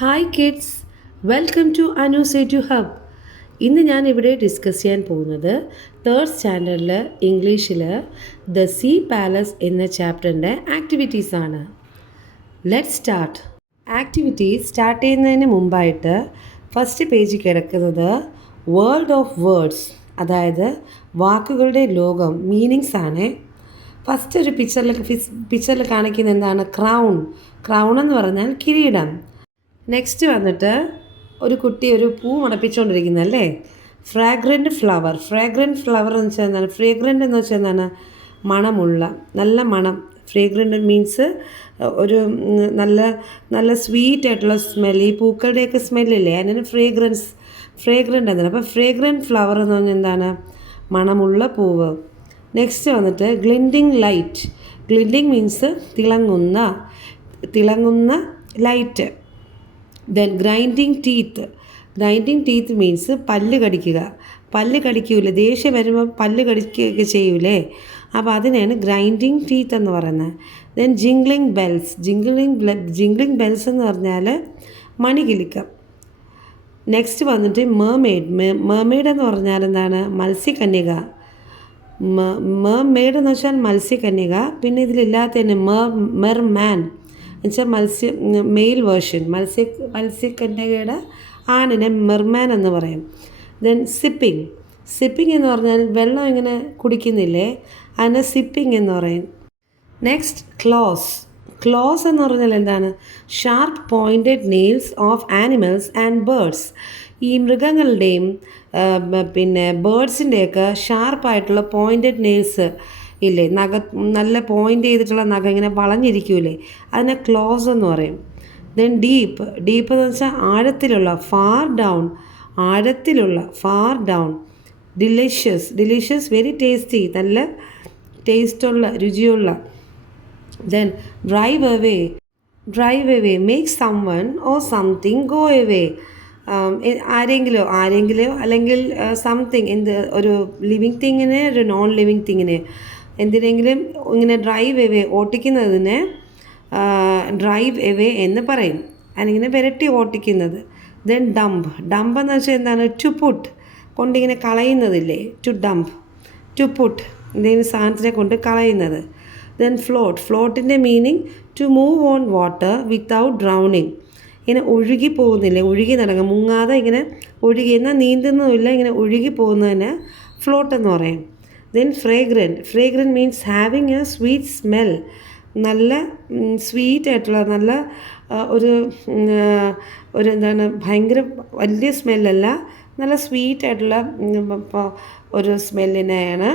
Hi kids, welcome to അനുസേറ്റു hub. ഇന്ന് ഞാൻ ഇവിടെ ഡിസ്കസ് ചെയ്യാൻ പോകുന്നത് തേർഡ് സ്റ്റാൻഡേർഡിൽ ഇംഗ്ലീഷിൽ ദ സീ പാലസ് എന്ന ചാപ്റ്ററിൻ്റെ ആക്ടിവിറ്റീസാണ്. Let start. ആക്ടിവിറ്റീസ് സ്റ്റാർട്ട് ചെയ്യുന്നതിന് മുമ്പായിട്ട് ഫസ്റ്റ് പേജിൽ കിടക്കുന്നത് വേൾഡ് ഓഫ് വേർഡ്സ്, അതായത് വാക്കുകളുടെ ലോകം, മീനിങ്സ് ആണ്. ഫസ്റ്റ് ഒരു പിക്ചറിൽ കാണിക്കുന്ന എന്താണ്? ക്രൗൺ എന്ന് പറഞ്ഞാൽ കിരീടം. നെക്സ്റ്റ് വന്നിട്ട് ഒരു കുട്ടി ഒരു പൂ മണപ്പിച്ചുകൊണ്ടിരിക്കുന്നല്ലേ, ഫ്രാഗ്രൻറ്റ് ഫ്ലവർ എന്ന് വെച്ചാൽ എന്താണ്? ഫ്രേഗ്രൻ്റ് എന്ന് വെച്ചാൽ എന്താണ്? മണമുള്ള, നല്ല മണം. ഫ്രേഗ്രൻ്റ് മീൻസ് ഒരു നല്ല നല്ല സ്വീറ്റ് ആയിട്ടുള്ള സ്മെൽ. ഈ പൂക്കളുടെയൊക്കെ സ്മെല്ലില്ലേ, അതിന് ഫ്രേഗ്രൻ്റ് എന്നാണ്. അപ്പോൾ ഫ്രേഗ്രൻറ്റ് ഫ്ലവർ എന്ന് പറഞ്ഞാൽ എന്താണ്? മണമുള്ള പൂവ്. നെക്സ്റ്റ് വന്നിട്ട് ഗ്ലിൻഡിങ് ലൈറ്റ്. ഗ്ലിൻഡിങ് മീൻസ് തിളങ്ങുന്ന light. Then grinding teeth means പല്ല് കടിക്കൂലേ, ദേഷ്യം വരുമ്പോൾ പല്ല് കടിക്കുകയൊക്കെ ചെയ്യൂലേ, അപ്പോൾ അതിനെയാണ് ഗ്രൈൻഡിങ് ടീത്ത് എന്ന് പറയുന്നത്. ദെൻ ജിംഗ്ലിംഗ് ബെൽസ് എന്ന് പറഞ്ഞാൽ മണികിലുക്കം. നെക്സ്റ്റ് വന്നിട്ട് മെർമെയ്ഡ് എന്ന് പറഞ്ഞാൽ എന്താണ്? മത്സ്യകന്യക. മെർമെയ്ഡ് എന്ന് വെച്ചാൽ മത്സ്യകന്യക. പിന്നെ ഇതിലില്ലാത്തതിന് മെർമാൻ എന്നുവെച്ചാൽ മെയിൽ വേർഷൻ, മത്സ്യകന്യകയുടെ ആണിനെ മെർമാൻ എന്ന് പറയും. ദെൻ സിപ്പിംഗ് എന്ന് പറഞ്ഞാൽ വെള്ളം ഇങ്ങനെ കുടിക്കുന്നില്ലേ, അതിനെ സിപ്പിംഗ് എന്ന് പറയും. നെക്സ്റ്റ് ക്ലോസ് എന്ന് പറഞ്ഞാൽ എന്താണ്? Sharp pointed nails of animals and birds. ഈ മൃഗങ്ങളുടെയും പിന്നെ ബേർഡ്സിൻ്റെയൊക്കെ ഷാർപ്പായിട്ടുള്ള പോയിൻറ്റഡ് നെയിൽസ് ഇല്ലേ, നല്ല പോയിൻ്റ് ചെയ്തിട്ടുള്ള നഖം ഇങ്ങനെ വളഞ്ഞിരിക്കൂലേ, അതിനെ ക്ലോസ് എന്ന് പറയും. ദെൻ ഡീപ്പ് എന്ന് വെച്ചാൽ ആഴത്തിലുള്ള, far down. Delicious very tasty, നല്ല ടേസ്റ്റുള്ള, രുചിയുള്ള. Then drive away make someone or something go away. ആരെങ്കിലോ അല്ലെങ്കിൽ സംതിങ്, ഒരു ലിവിങ് തിങ്ങിനെ ഒരു നോൺ ലിവിങ് തിങ്ങിനെ എന്തിനെങ്കിലും ഇങ്ങനെ ഡ്രൈവ് എവേ, ഓട്ടിക്കുന്നതിന് ഡ്രൈവ് എവേ എന്ന് പറയും. അതിങ്ങനെ വിരട്ടി ഓട്ടിക്കുന്നത്. ദെൻ ഡംപ് എന്ന് വെച്ചാൽ എന്താണ്? ടു പുട്ട്, കൊണ്ടിങ്ങനെ കളയുന്നതില്ലേ, ടു പുട്ട്, എന്തെങ്കിലും സാധനത്തിനെ കൊണ്ട് കളയുന്നത്. ദെൻ ഫ്ലോട്ടിൻ്റെ meaning to move on water without drowning. ഇങ്ങനെ ഒഴുകി പോകുന്നില്ലേ, ഒഴുകി നടക്കുക, മുങ്ങാതെ ഇങ്ങനെ ഒഴുകി, എന്നാൽ നീന്തുന്നതുമില്ല, ഇങ്ങനെ ഒഴുകി പോകുന്നതിന് ഫ്ലോട്ട് എന്ന് പറയും. Then fragrant means having a sweet smell. നല്ല സ്വീറ്റ് ആയിട്ടുള്ള, നല്ല ഒരു എന്താണ്, ഭയങ്കര വലിയ സ്മെല്ലല്ല, നല്ല സ്വീറ്റ് ആയിട്ടുള്ള ഒരു സ്മെല്ലിനെയാണ്,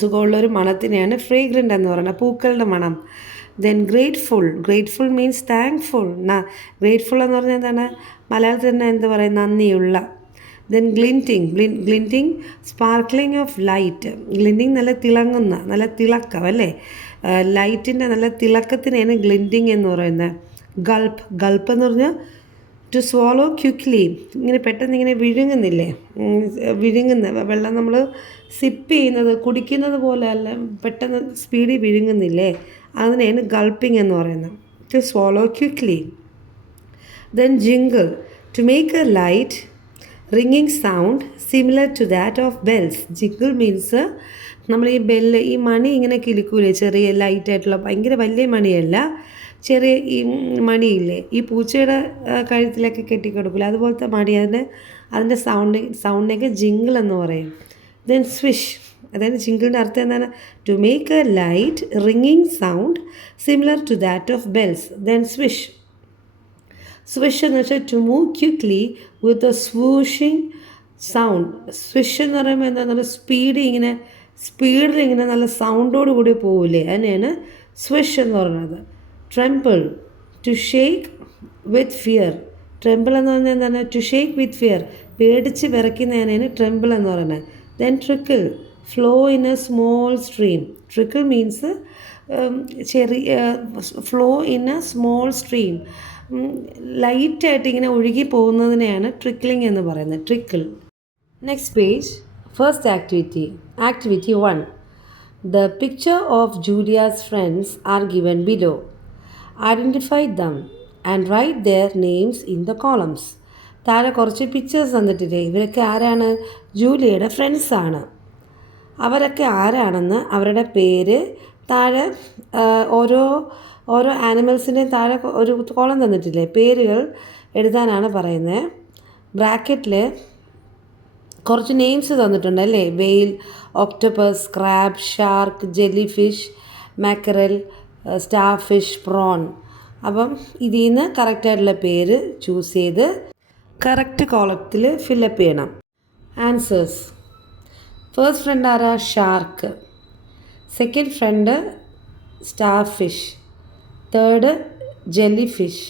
സുഖമുള്ളൊരു മണത്തിനെയാണ് ഫ്രേഗ്രൻ്റ് എന്ന് പറയുന്നത്, പൂക്കളുടെ മണം. Then grateful means thankful. Grateful എന്ന് പറഞ്ഞാൽ എന്താണ്? മലയാളത്തിൽ തന്നെ എന്താ പറയുക? നന്ദിയുള്ള. Then glinting sparkling of light. Glinting നല്ല തിളങ്ങുന്ന, നല്ല തിളക്കം അല്ലേ, ലൈറ്റിൻ്റെ നല്ല തിളക്കത്തിനെയാണ് ഗ്ലിൻറ്റിങ് എന്ന് പറയുന്നത്. ഗൾപ്പ് എന്ന് പറഞ്ഞാൽ ടു സ്വോളോ ക്വിക്ക്ലി, ഇങ്ങനെ പെട്ടെന്ന് ഇങ്ങനെ വിഴുങ്ങുന്ന വെള്ളം നമ്മൾ സിപ്പ് ചെയ്യുന്നത്, കുടിക്കുന്നത് പോലെ അല്ല, പെട്ടെന്ന് സ്പീഡിൽ വിഴുങ്ങുന്നില്ലേ, അതിനെയാണ് ഗൾപ്പിംഗ് എന്ന് പറയുന്നത്. To swallow quickly. Then jingle, to make a light റിങ്ങിങ് sound similar to that of bells. Jingle means നമ്മൾ ഈ ഈ മണി ഇങ്ങനെ കിലുക്കൂലേ, ചെറിയ ലൈറ്റായിട്ടുള്ള, ഭയങ്കര വലിയ മണിയല്ല, ചെറിയ ഈ മണിയില്ലേ, ഈ പൂച്ചയുടെ കഴുത്തിലൊക്കെ കെട്ടിക്കൊടുക്കില്ല, അതുപോലത്തെ മണി, അതിൻ്റെ സൗണ്ടിനൊക്കെ ജിംഗിൾ എന്ന് പറയും. ദെൻ സ്വിഷ്, അതായത് ജിംഗിളിൻ്റെ അർത്ഥം എന്താണ്? ടു മേക്ക് എ ലൈറ്റ് റിങ്ങിങ് sound similar to that of bells. Then swish എന്ന് വെച്ചാൽ to move quickly with a swooshing sound. Swish എന്ന് പറയുമ്പോൾ എന്താ, സ്പീഡിൽ ഇങ്ങനെ നല്ല സൗണ്ടോട് കൂടി പോവില്ലേ, അതിനെയാണ് സ്വിഷ് എന്ന് പറയുന്നത്. ട്രെമ്പിൾ, ടു ഷേക്ക് വിത്ത് ഫിയർ. ട്രെമ്പിൾ എന്ന് പറഞ്ഞാൽ എന്താണ്? ടു ഷേക്ക് വിത്ത് ഫിയർ, പേടിച്ച് വിറയ്ക്കുന്നതിനാണ് ട്രെമ്പിൾ എന്ന് പറയുന്നത്. Then trickle, flow in A small stream. Trickle means flow in A small stream, ലൈറ്റായിട്ട് ഇങ്ങനെ ഒഴുകി പോകുന്നതിനെയാണ് ട്രിക്കിളിംഗ് എന്ന് പറയുന്നത്, trickle. Next page, first activity 1. The picture of Julia's friends are given below. Identify them and write their names in the columns. താഴെ കുറച്ച് pictures തന്നിട്ടില്ലേ, ഇവരൊക്കെ ആരാണ്? ജൂലിയയുടെ ഫ്രണ്ട്സാണ്. അവരൊക്കെ ആരാണെന്ന് അവരുടെ പേര് താഴെ ഓരോ ഓരോ ആനിമൽസിൻ്റെയും താഴെ ഒരു കോളം തന്നിട്ടില്ലേ, പേരുകൾ എഴുതാനാണ് പറയുന്നത്. ബ്രാക്കറ്റിൽ കുറച്ച് നെയിംസ് തന്നിട്ടുണ്ട് അല്ലേ, whale, octopus, crab, shark, jellyfish, mackerel, starfish, prawn. അപ്പം ഇതിൽ നിന്ന് കറക്റ്റായിട്ടുള്ള പേര് ചൂസ് ചെയ്ത് കറക്റ്റ് കോളത്തിൽ ഫില്ലപ്പ് ചെയ്യണം. ആൻസേഴ്സ്: ഫസ്റ്റ് ഫ്രണ്ട് ആരാ? Shark. Second friend starfish. Third jellyfish.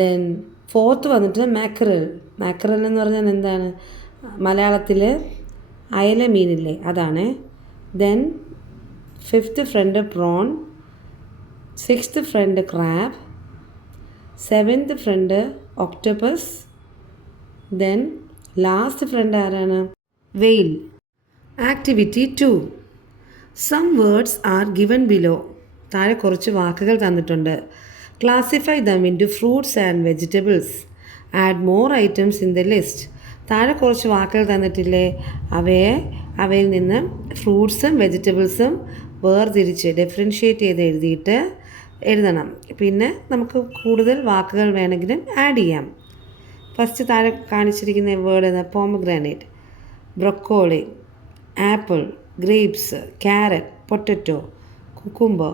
Then fourth വന്നിട്ട് മാക്കറൽ. മാക്കറൽ എന്ന് പറഞ്ഞാൽ എന്താണ്? മലയാളത്തിൽ അയല മീനില്ലേ, അതാണ്. Then fifth friend prawn. Sixth friend crab. Seventh friend octopus. Then last friend ആരാണ്? Whale. Activity 2. Some words are given below. താഴെ കുറച്ച് വാക്കുകൾ തന്നിട്ടുണ്ട്. Classify them into fruits and vegetables. Add more items in the list. താഴെ കുറച്ച് വാക്കുകൾ തന്നിട്ടില്ലേ, അവയിൽ നിന്ന് ഫ്രൂട്ട്സും വെജിറ്റബിൾസും വേർതിരിച്ച് ഡിഫറൻഷ്യേറ്റ് ചെയ്ത് എഴുതണം. പിന്നെ നമുക്ക് കൂടുതൽ വാക്കുകൾ വേണമെങ്കിലും ആഡ് ചെയ്യാം. ഫസ്റ്റ് താഴെ കാണിച്ചിരിക്കുന്ന വേർഡ് ഏതാ? Pomegranate, broccoli, apple, grapes, carrot, potato, cucumber,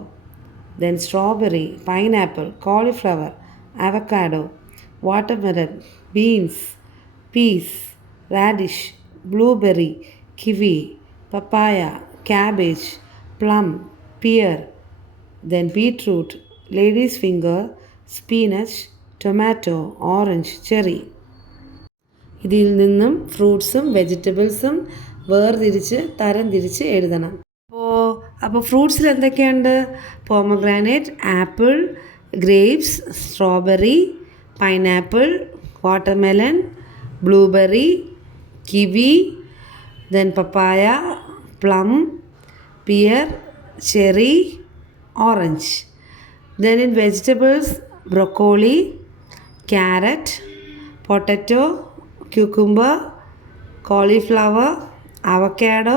then strawberry, pineapple, cauliflower, avocado, watermelon, beans, peas, radish, blueberry, kiwi, papaya, cabbage, plum, pear, then beetroot, ladies finger, spinach, tomato, orange, cherry. ഇതിൽ നിന്നും ഫ്രൂട്ട്സും വെജിറ്റബിൾസും തരംതിരിച്ച് എഴുതണം. അപ്പോൾ ഫ്രൂട്ട്സിൽ എന്തൊക്കെയുണ്ട്? Pomegranate, apple, grapes, strawberry, pineapple, watermelon, blueberry, kiwi, then papaya, plum, pear, cherry, orange. Then in vegetables, broccoli, carrot, potato, cucumber, cauliflower, avocado,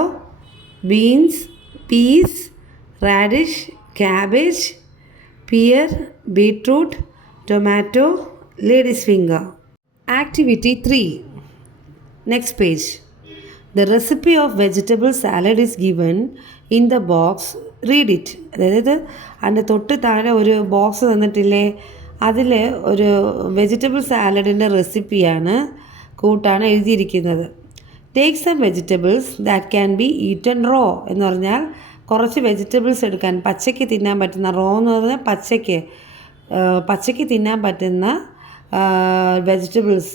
beans, peas, radish, cabbage, pear, beetroot, tomato, lady's finger. Activity 3. Next page. The recipe of vegetable salad is given in the box. Read it. അതായത് അതിൻ്റെ തൊട്ട് താഴെ ഒരു box തന്നിട്ടില്ലേ, അതിൽ ഒരു vegetable സാലഡിൻ്റെ റെസിപ്പിയാണ്, കൂട്ടാണ് എഴുതിയിരിക്കുന്നത്. Take some vegetables that can be eaten raw എന്ന് പറഞ്ഞാൽ കുറച്ച് വെജിറ്റബിൾസ് എടുക്കാൻ, പച്ചയ്ക്ക് തിന്നാൻ പറ്റുന്ന, റോ എന്ന് പറഞ്ഞാൽ പച്ചയ്ക്ക് തിന്നാൻ പറ്റുന്ന വെജിറ്റബിൾസ്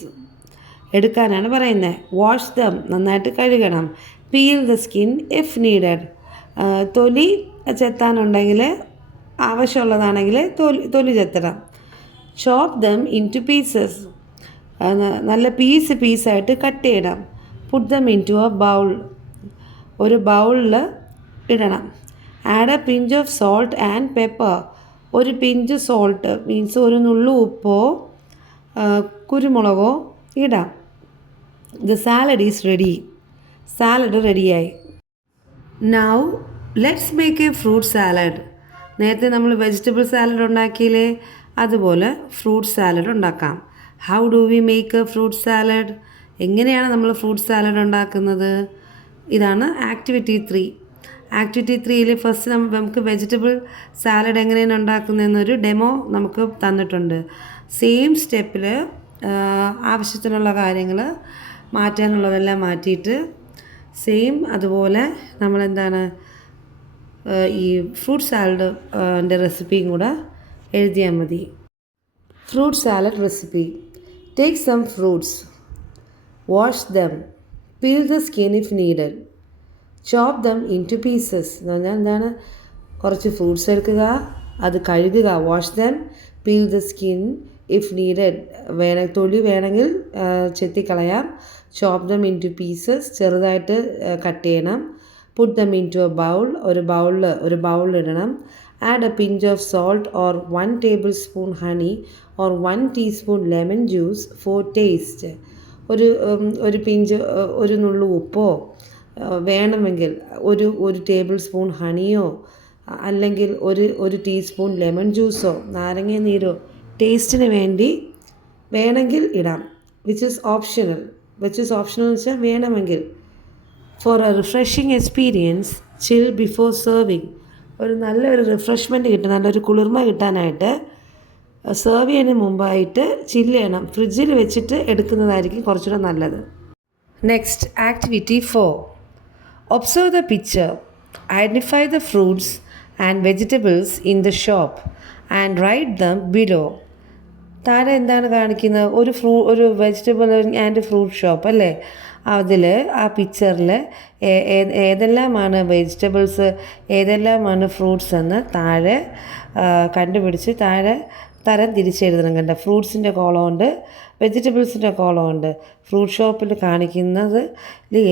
എടുക്കാനാണ് പറയുന്നത്. വാഷ് ദം, നന്നായിട്ട് കഴുകണം. Peel the skin if needed, തൊലി ചെത്താനുണ്ടെങ്കിൽ, ആവശ്യമുള്ളതാണെങ്കിൽ തൊലി ചെത്തണം. Chop them into pieces, നല്ല പീസായിട്ട് കട്ട് ചെയ്യണം. Put them into a bowl, ഒരു ബൗളിൽ ഇടണം. Add a pinch of salt and pepper, ഒരു പിഞ്ച് സോൾട്ട് മീൻസ് ഒരു നുള്ളു ഉപ്പോ കുരുമുളകോ ഇടാം. The salad is ready, salad റെഡിയായി. Now let's make a fruit salad. നേരത്തെ നമ്മൾ വെജിറ്റബിൾ സാലഡ് ഉണ്ടാക്കിയില്ലേ, അതുപോലെ ഫ്രൂട്ട് സാലഡ് ഉണ്ടാക്കാം. How do we make a fruit salad? എങ്ങനെയാണ് നമ്മൾ ഫ്രൂട്ട് സാലഡ് ഉണ്ടാക്കുന്നത്? ഇതാണ് ആക്ടിവിറ്റി 3. ആക്ടിവിറ്റി 3യിൽ ഫസ്റ്റ് നമുക്ക് വെജിറ്റബിൾ സാലഡ് എങ്ങനെയാണ് ഉണ്ടാക്കുന്നതെന്നൊരു ഡെമോ നമുക്ക് തന്നിട്ടുണ്ട്. സെയിം സ്റ്റെപ്പിൽ ആവശ്യത്തിനുള്ള കാര്യങ്ങൾ മാറ്റാനുള്ളതെല്ലാം മാറ്റിയിട്ട് സെയിം അതുപോലെ നമ്മളെന്താണ് ഈ ഫ്രൂട്ട് സാലഡിൻ്റെ റെസിപ്പിയും കൂടെ എഴുതിയാൽ മതി. Fruit salad recipe. Take some fruits, wash them, peel the skin if needed, chop them into pieces. എന്ന് പറഞ്ഞാൽ എന്താണ്? കുറച്ച് ഫ്രൂട്ട്സ് എടുക്കുക, അത് കഴുകുക, wash them, peel the skin if needed, തൊലി വേണമെങ്കിൽ ചെത്തിക്കളയാം. Chop them into pieces, ചെറുതായിട്ട് കട്ട് ചെയ്യണം. Put them into a bowl, ഒരു ബൗളിലിടണം. Add a pinch of salt or 1 tablespoon honey or 1 teaspoon lemon juice for taste. ഒരു pinch ഒരു നുള്ളു ഉപ്പോ വേണമെങ്കിൽ ഒരു ടേബിൾ സ്പൂൺ ഹണിയോ അല്ലെങ്കിൽ ഒരു ടീസ്പൂൺ ലെമൺ ജ്യൂസോ നാരങ്ങ നീരോ ടേസ്റ്റിന് വേണ്ടി വേണമെങ്കിൽ ഇടാം. വിച്ച് ഈസ് ഓപ്ഷണൽ എന്ന് വെച്ചാൽ വേണമെങ്കിൽ. For a refreshing experience chill before serving. നല്ലൊരു റിഫ്രഷ്മെൻറ്റ് കിട്ടും, നല്ലൊരു കുളിർമ കിട്ടാനായിട്ട് സെർവ് ചെയ്യുന്നതിന് മുമ്പായിട്ട് ചില്ല് ചെയ്യണം. ഫ്രിഡ്ജിൽ വെച്ചിട്ട് എടുക്കുന്നതായിരിക്കും കുറച്ചുകൂടെ നല്ലത്. Next activity 4. Observe the picture. Identify the fruits and vegetables in the shop and write them below. താഴെ എന്താണ് കാണിക്കുന്നത്? ഒരു വെജിറ്റബിൾ ആൻഡ് ഫ്രൂട്ട് ഷോപ്പ് അല്ലേ? അതിൽ ആ പിക്ചറിൽ ഏതെല്ലാമാണ് വെജിറ്റബിൾസ്, ഏതെല്ലാമാണ് ഫ്രൂട്ട്സ് എന്ന് താഴെ കണ്ടുപിടിച്ച് താഴെ തരം തിരിച്ചെഴുതണം. കണ്ട, ഫ്രൂട്ട്സിൻ്റെ കോളമുണ്ട്, വെജിറ്റബിൾസിൻ്റെ കോളമുണ്ട്. ഫ്രൂട്ട് ഷോപ്പിൽ കാണിക്കുന്നത്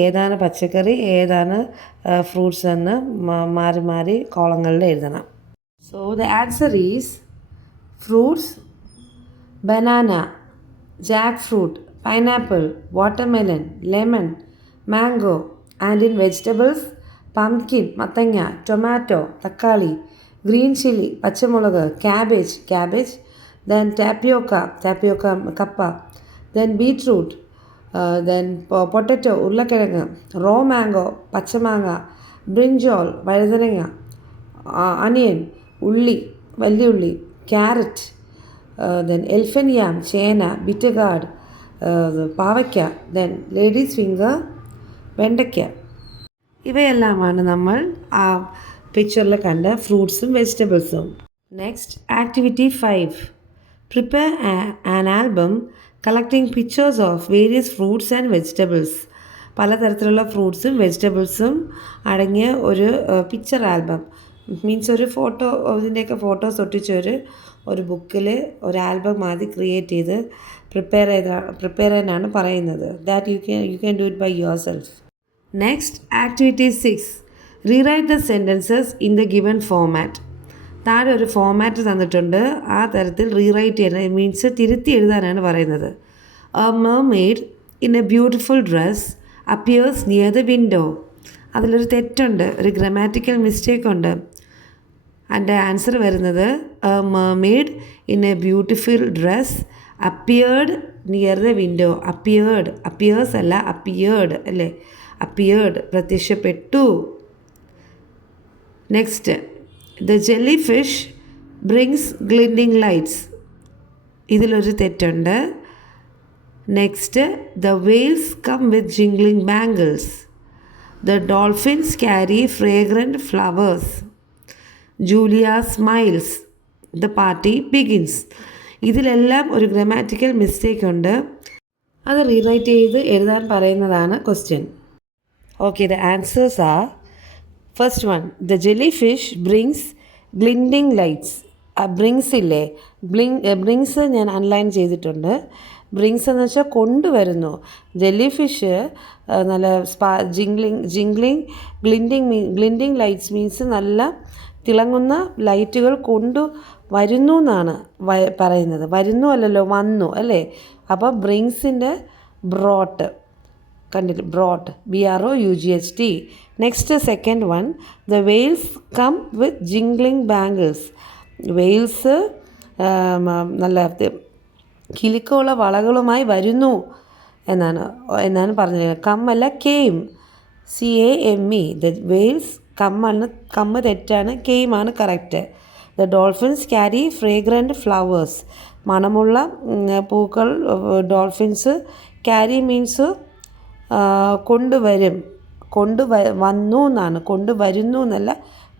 ഏതാണ് പച്ചക്കറി, ഏതാണ് ഫ്രൂട്ട്സ് എന്ന് മാറി മാറി കോളങ്ങളിൽ എഴുതണം. So the answer is fruits, banana, jackfruit, pineapple, watermelon, lemon, mango, and in vegetables, pumpkin, matanga, tomato, takkali, green chili, pachamulaga, cabbage, then tapioca, kappa, then beetroot, then potato, urlakiഴങ്ങ്, raw mango, pachamanga, brinjal, vazharanga, onion, ulli, valliyulli, carrot, then elephant yam, ചേന, bitter gourd, പാവയ്ക്ക, then ladies finger, വെണ്ടയ്ക്ക. ഇവയെല്ലാമാണ് നമ്മൾ ആ പിക്ചറിൽ കണ്ട ഫ്രൂട്ട്സും വെജിറ്റബിൾസും. Next activity 5. Prepare an album collecting pictures of various fruits and vegetables. പലതരത്തിലുള്ള ഫ്രൂട്ട്സും വെജിറ്റബിൾസും അടങ്ങിയ ഒരു പിക്ചർ ആൽബം. മീൻസ് ഒരു ഫോട്ടോ, ഇതിൻ്റെയൊക്കെ ഫോട്ടോസ് ഒട്ടിച്ചൊരു ബുക്കിൽ ഒരു ആൽബം ആദ്യം ക്രിയേറ്റ് ചെയ്ത് പ്രിപ്പയർ ചെയ്യാനാണ് പറയുന്നത്. That you can do it by yourself. Next activity 6. Rewrite the sentences in the given format. താഴെ ഒരു ഫോമാറ്റ് തന്നിട്ടുണ്ട്, ആ തരത്തിൽ റീറൈറ്റ് ചെയ്യാൻ, മീൻസ് തിരുത്തി എഴുതാനാണ് പറയുന്നത്. A mermaid in a beautiful dress appears near the window. അതിലൊരു തെറ്റുണ്ട്, ഒരു ഗ്രമാറ്റിക്കൽ മിസ്റ്റേക്ക് ഉണ്ട്. അതിൻ്റെ ആൻസർ വരുന്നത് a mermaid in a beautiful dress appeared near the window. Appears അല്ല, അപ്പിയേർഡ് അല്ലേ? അപ്പിയേർഡ് പ്രത്യക്ഷപ്പെട്ടു. Next, the jelly fish brings glinting lights. ഇതിലൊരു തെറ്റുണ്ട്. Next, the whales come with jingling bangles. The dolphins carry fragrant flowers. Julia smiles. The party begins. ഇതിലെല്ലാം ഒരു grammatical mistake ഉണ്ട്, അത് rewrite ചെയ്ത് എഴുതാൻ പറയുന്നതാണ് question. Okay, the answers are: first one, the jelly fish brings glinting lights. ആ brings ഇല്ലേ, brings ഞാൻ അൺലൈൻ ചെയ്തിട്ടുണ്ട്. ബ്രിങ്സ് എന്ന് വെച്ചാൽ കൊണ്ടുവരുന്നു. ജെല്ലി ഫിഷ് നല്ല ഗ്ലിൻഡിങ് ലൈറ്റ്സ് മീൻസ് നല്ല തിളങ്ങുന്ന ലൈറ്റുകൾ കൊണ്ടുവരുന്നു എന്നാണ് പറയുന്നത്. വരുന്നു അല്ലല്ലോ, വന്നു അല്ലേ? അപ്പോൾ ബ്രിങ്സിൻ്റെ ബ്രോട്ട് കണ്ടിട്ട്, brought, BROUGHT. Next second one, the whales come with jingling bangles. Whales നല്ല കിലുക്കമുള്ള വളകളുമായി വരുന്നു എന്നാണ് പറഞ്ഞത്. കമ്മല്ല, came, CAME. The whales come തെറ്റാണ്, കെയിമാണ് correct. The dolphins carry fragrant flowers. മണമുള്ള പൂക്കൾ ഡോൾഫിൻസ് ക്യാരി മീൻസ് കൊണ്ടുവരും. വന്നു എന്നാണ്, കൊണ്ടുവരുന്നു എന്നല്ല,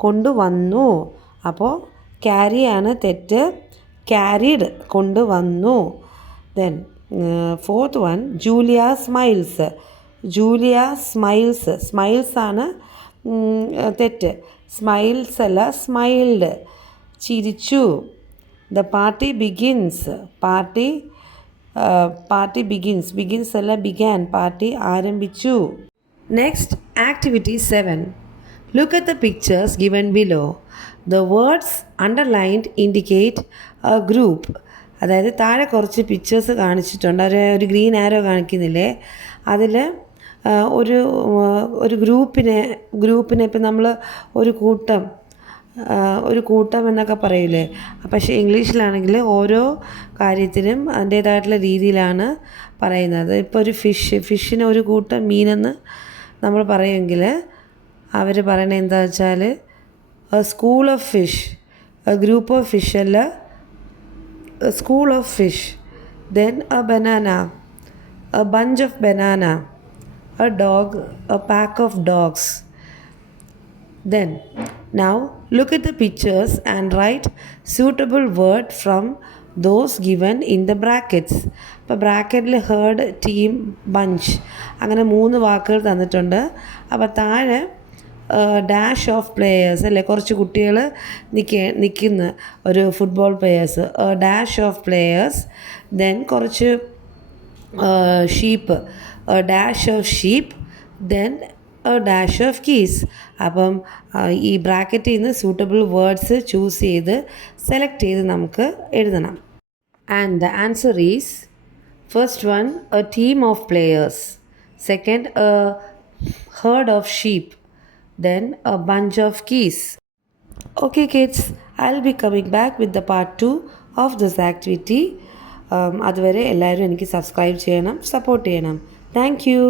കൊണ്ടുവന്നു. അപ്പോൾ ക്യാരിയാണ് തെറ്റ്, ക്യാരിഡ് കൊണ്ടുവന്നു. Then fourth one, Julia smiles. Smiles ആണ് തെറ്റ്. സ്മൈൽസ് അല്ല, സ്മൈൽഡ്, ചിരിച്ചു. The party begins. Party begins അല്ല, ബിഗാൻ. പാർട്ടി ആരംഭിച്ചു. Next activity 7. Look at the pictures given below. The words underlined indicate a group. അതായത് താഴെ കുറച്ച് പിക്ചേഴ്സ് കാണിച്ചിട്ടുണ്ട്. ഒരു ഗ്രീൻ ആരോ കാണിക്കുന്നില്ലേ, അതിൽ ഒരു ഒരു ഗ്രൂപ്പിനെ ഇപ്പം നമ്മൾ ഒരു കൂട്ടം എന്നൊക്കെ പറയില്ലേ, പക്ഷേ ഇംഗ്ലീഷിലാണെങ്കിൽ ഓരോ കാര്യത്തിനും അതിൻ്റേതായിട്ടുള്ള രീതിയിലാണ് പറയുന്നത്. ഇപ്പോൾ ഒരു ഫിഷിന് ഒരു കൂട്ടം മീനെന്ന് നമ്മൾ പറയുമെങ്കിൽ അവർ പറയണത് എന്താ വെച്ചാൽ a school of fish, a group of fish അല്ല, a school of fish. Then a banana, a bunch of banana, a dog, a pack of dogs. Then, now look at the pictures and write suitable word from those given in the brackets. അപ്പോൾ ബ്രാക്കറ്റിൽ heard, team, bench അങ്ങനെ 3 വാക്കുകൾ തന്നിട്ടുണ്ട്. അപ്പോൾ താഴെ dash of players അല്ലേ, കുറച്ച് കുട്ടികൾ നിൽക്കുന്ന ഒരു football players, dash of players. Then കുറച്ച് sheep, dash of sheep. Then dash of keys. അപ്പം ഈ ബ്രാക്കറ്റിൽ നിന്ന് സൂട്ടബിൾ വേർഡ്സ് ചൂസ് ചെയ്ത് സെലക്ട് ചെയ്ത് നമുക്ക് എഴുതണം. And the answer is first one a team of players, second a herd of sheep, then a bunch of keys. Okay kids, I'll be coming back with the part 2 of this activity. അതുവരെ എല്ലാവരും എനിക്ക് subscribe ചെയ്യണം, support ചെയ്യണം. Thank you.